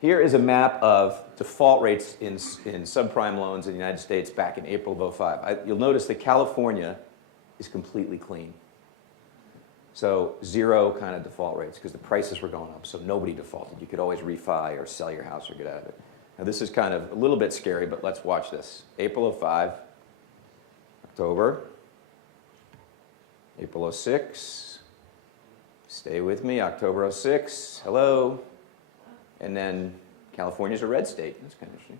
Here is a map of default rates in subprime loans in the United States back in April of '05. You'll notice that California is completely clean. So zero kind of default rates because the prices were going up, so nobody defaulted. You could always refi or sell your house or get out of it. Now this is kind of a little bit scary, but let's watch this. April of '05, October, April of '06, stay with me, October of '06, hello. And then California's a red state. That's kind of interesting.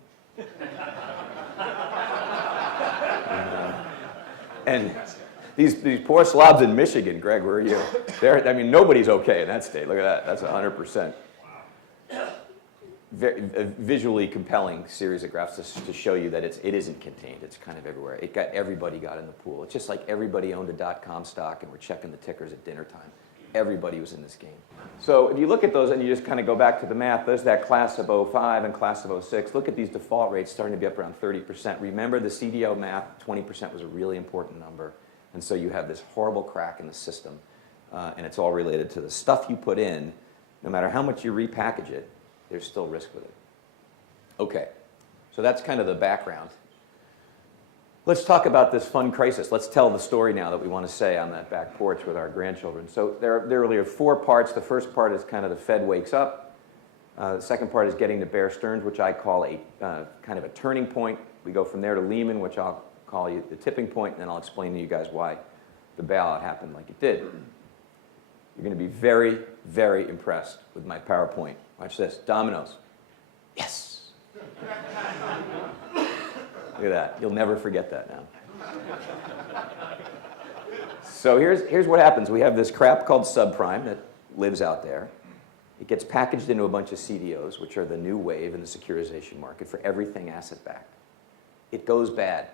And these poor slobs in Michigan, Greg, where are you? I mean, nobody's okay in that state. Look at that. That's 100%. Very, a visually compelling series of graphs to show you that it isn't contained. It's kind of everywhere. Everybody got in the pool. It's just like everybody owned a dot-com stock and we're checking the tickers at dinner time. Everybody was in this game. So if you look at those and you just kind of go back to the math, there's that class of '05 and class of '06. Look at these default rates starting to be up around 30%. Remember the CDO math, 20% was a really important number. And so you have this horrible crack in the system. And it's all related to the stuff you put in. No matter how much you repackage it, there's still risk with it. Okay, so that's kind of the background. Let's talk about this fun crisis. Let's tell the story now that we want to say on that back porch with our grandchildren. So there really are 4 parts. The first part is kind of the Fed wakes up. The second part is getting to Bear Stearns, which I call a kind of a turning point. We go from there to Lehman, which I'll call you the tipping point, and then I'll explain to you guys why the bailout happened like it did. You're going to be very, very impressed with my PowerPoint. Watch this. Dominoes. Yes. Look at that. You'll never forget that now. So here's what happens. We have this crap called subprime that lives out there. It gets packaged into a bunch of CDOs, which are the new wave in the securitization market for everything asset-backed. It goes bad.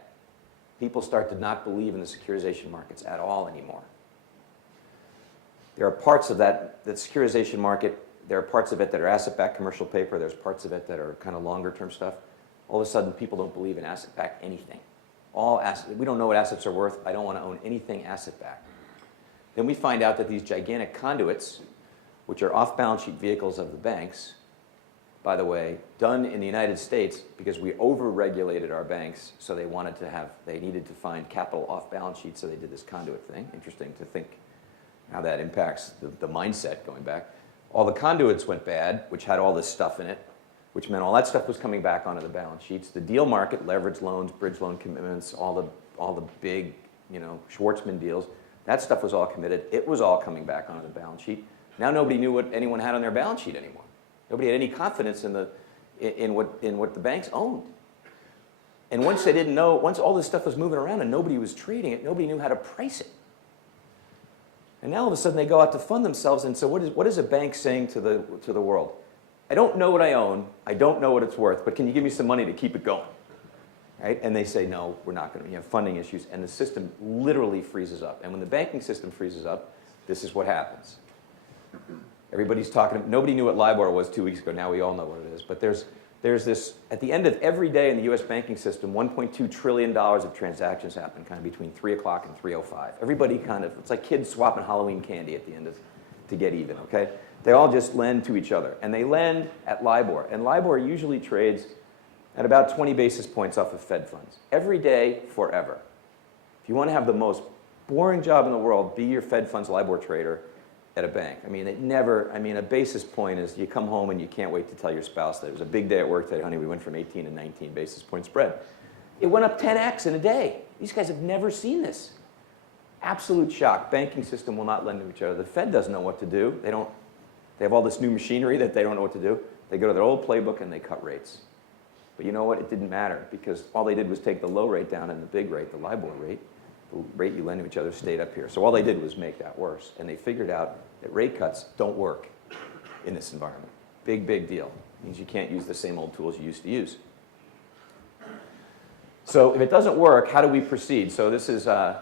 People start to not believe in the securitization markets at all anymore. There are parts of that securitization market, there are parts of it that are asset-backed commercial paper, there's parts of it that are kind of longer-term stuff. All of a sudden, people don't believe in asset-backed anything. We don't know what assets are worth. I don't want to own anything asset-backed. Then we find out that these gigantic conduits, which are off-balance sheet vehicles of the banks, by the way, done in the United States because we over-regulated our banks, so they needed to find capital off-balance sheet, so they did this conduit thing. Interesting to think how that impacts the mindset going back. All the conduits went bad, which had all this stuff in it, which meant all that stuff was coming back onto the balance sheets. The deal market, leveraged loans, bridge loan commitments, all the big, Schwartzman deals, that stuff was all committed. It was all coming back onto the balance sheet. Now nobody knew what anyone had on their balance sheet anymore. Nobody had any confidence in what the banks owned. And once all this stuff was moving around and nobody was trading it, nobody knew how to price it. And now all of a sudden they go out to fund themselves, and so what is a bank saying to the world? I don't know what I own, I don't know what it's worth, but can you give me some money to keep it going? Right? And they say, no, we're not going to. You have funding issues, and the system literally freezes up. And when the banking system freezes up, this is what happens. Everybody's talking, nobody knew what LIBOR was 2 weeks ago, now we all know what it is. But there's this, at the end of every day in the US banking system, $1.2 trillion of transactions happen kind of between 3 o'clock and 3:05. Everybody it's like kids swapping Halloween candy at the end to get even, okay? They all just lend to each other, and they lend at LIBOR. And LIBOR usually trades at about 20 basis points off of Fed funds. Every day, forever. If you want to have the most boring job in the world, be your Fed funds LIBOR trader at a bank. I mean, a basis point is you come home and you can't wait to tell your spouse that it was a big day at work today, honey, we went from 18 to 19 basis point spread. It went up 10x in a day. These guys have never seen this. Absolute shock. Banking system will not lend to each other. The Fed doesn't know what to do. They have all this new machinery that they don't know what to do. They go to their old playbook and they cut rates. But you know what? It didn't matter because all they did was take the low rate down and the big rate, the LIBOR rate, the rate you lend to each other, stayed up here. So all they did was make that worse. And they figured out that rate cuts don't work in this environment. Big, big deal. It means you can't use the same old tools you used to use. So if it doesn't work, how do we proceed? So this is, I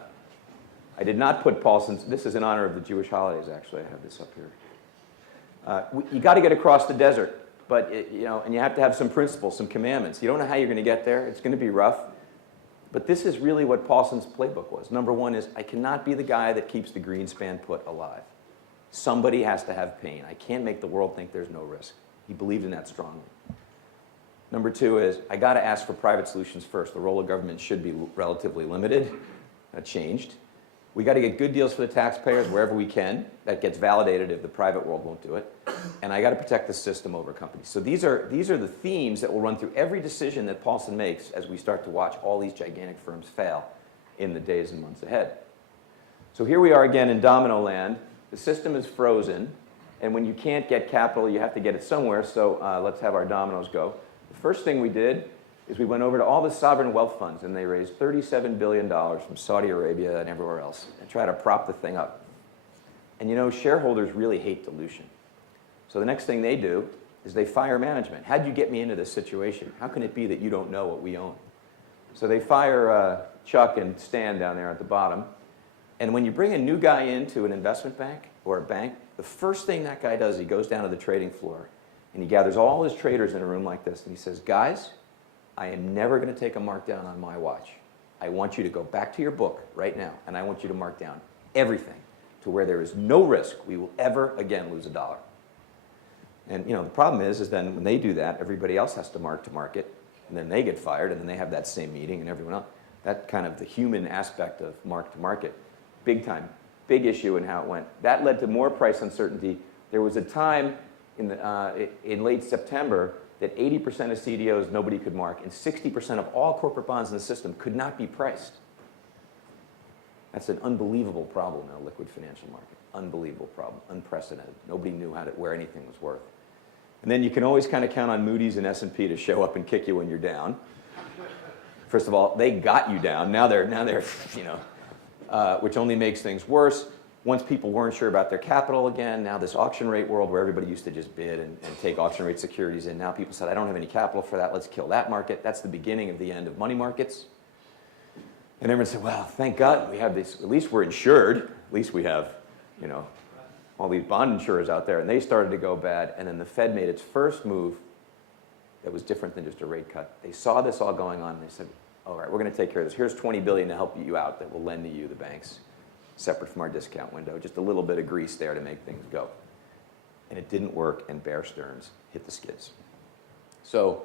did not put Paulson's, this is in honor of the Jewish holidays, actually. I have this up here. You got to get across the desert, but and you have to have some principles, some commandments. You don't know how you're going to get there. It's going to be rough. But this is really what Paulson's playbook was. Number one is, I cannot be the guy that keeps the Greenspan put alive. Somebody has to have pain. I can't make the world think there's no risk. He believed in that strongly. Number two is, I got to ask for private solutions first. The role of government should be relatively limited. That changed. We got to get good deals for the taxpayers wherever we can. That gets validated if the private world won't do it. And I got to protect the system over companies. So these are the themes that will run through every decision that Paulson makes as we start to watch all these gigantic firms fail in the days and months ahead. So here we are again in domino land. The system is frozen. And when you can't get capital, you have to get it somewhere. So let's have our dominoes go. The first thing we did is we went over to all the sovereign wealth funds, and they raised $37 billion from Saudi Arabia and everywhere else and try to prop the thing up. And you know, shareholders really hate dilution. So the next thing they do is they fire management. How'd you get me into this situation? How can it be that you don't know what we own? So they fire Chuck and Stan down there at the bottom. And when you bring a new guy into an investment bank or a bank, the first thing that guy does, he goes down to the trading floor and he gathers all his traders in a room like this and he says, guys, I am never going to take a markdown on my watch. I want you to go back to your book right now, and I want you to mark down everything to where there is no risk we will ever again lose a dollar. And you know, the problem is then when they do that, everybody else has to mark to market, and then they get fired, and then they have that same meeting, and everyone else. That kind of the human aspect of mark to market, big time, big issue in how it went. That led to more price uncertainty. There was a time in late September that 80% of CDOs nobody could mark, and 60% of all corporate bonds in the system could not be priced. That's an unbelievable problem in a liquid financial market. Unbelievable problem, unprecedented. Nobody knew where anything was worth. And then you can always kind of count on Moody's and S&P to show up and kick you when you're down. First of all, they got you down. Now they're you know, which only makes things worse. Once people weren't sure about their capital again, now this auction rate world where everybody used to just bid and take auction rate securities in, now people said, I don't have any capital for that, let's kill that market. That's the beginning of the end of money markets. And everyone said, well, thank God we have this, at least we're insured, at least we have, you know, all these bond insurers out there, and they started to go bad, and then the Fed made its first move that was different than just a rate cut. They saw this all going on, and they said, all right, we're going to take care of this. Here's $20 billion to help you out that will lend to you, the banks, separate from our discount window, just a little bit of grease there to make things go. And it didn't work, and Bear Stearns hit the skids. So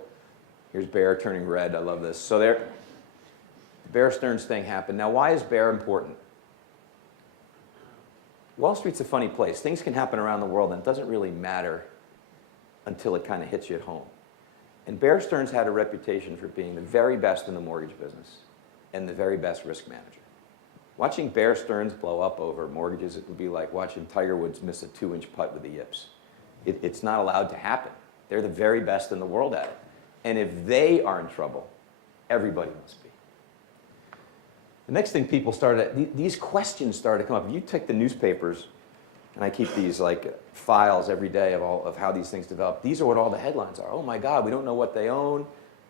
here's Bear turning red. I love this. So there, the Bear Stearns thing happened. Now, why is Bear important? Wall Street's a funny place. Things can happen around the world, and it doesn't really matter until it kind of hits you at home. And Bear Stearns had a reputation for being the very best in the mortgage business and the very best risk manager. Watching Bear Stearns blow up over mortgages, it would be like watching Tiger Woods miss a 2-inch putt with the yips. It's not allowed to happen. They're the very best in the world at it. And if they are in trouble, everybody must be. The next thing people started, these questions started to come up. If you take the newspapers, and I keep these like files every day of how these things develop, these are what all the headlines are. Oh my God, we don't know what they own.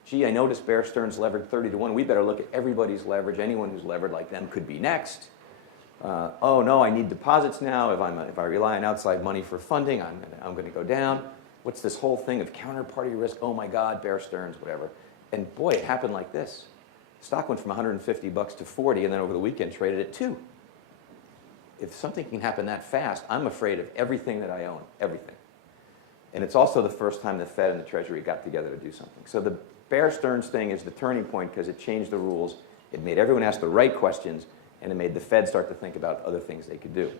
Gee, I noticed Bear Stearns levered 30 to 1. We better look at everybody's leverage. Anyone who's levered like them could be next. Oh no, I need deposits now. If I rely on outside money for funding, I'm going to go down. What's this whole thing of counterparty risk? Oh my God, Bear Stearns, whatever. And boy, it happened like this. Stock went from 150 bucks to 40, and then over the weekend traded at 2. If something can happen that fast, I'm afraid of everything that I own, everything. And it's also the first time the Fed and the Treasury got together to do something. So the Bear Stearns thing is the turning point because it changed the rules. It made everyone ask the right questions, and it made the Fed start to think about other things they could do.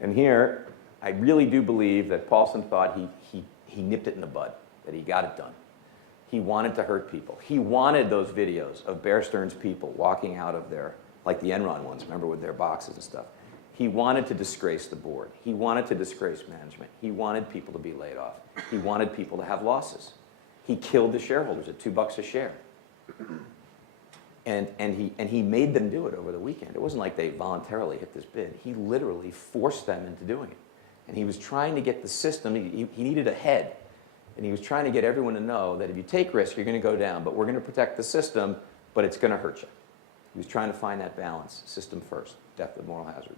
And here, I really do believe that Paulson thought he nipped it in the bud, that he got it done. He wanted to hurt people. He wanted those videos of Bear Stearns people walking out of there, like the Enron ones, remember, with their boxes and stuff. He wanted to disgrace the board. He wanted to disgrace management. He wanted people to be laid off. He wanted people to have losses. He killed the shareholders at $2 a share. And he made them do it over the weekend. It wasn't like they voluntarily hit this bid. He literally forced them into doing it. And he was trying to get the system, he needed a head. And he was trying to get everyone to know that if you take risk, you're going to go down, but we're going to protect the system, but it's going to hurt you. He was trying to find that balance, system first, death of moral hazard.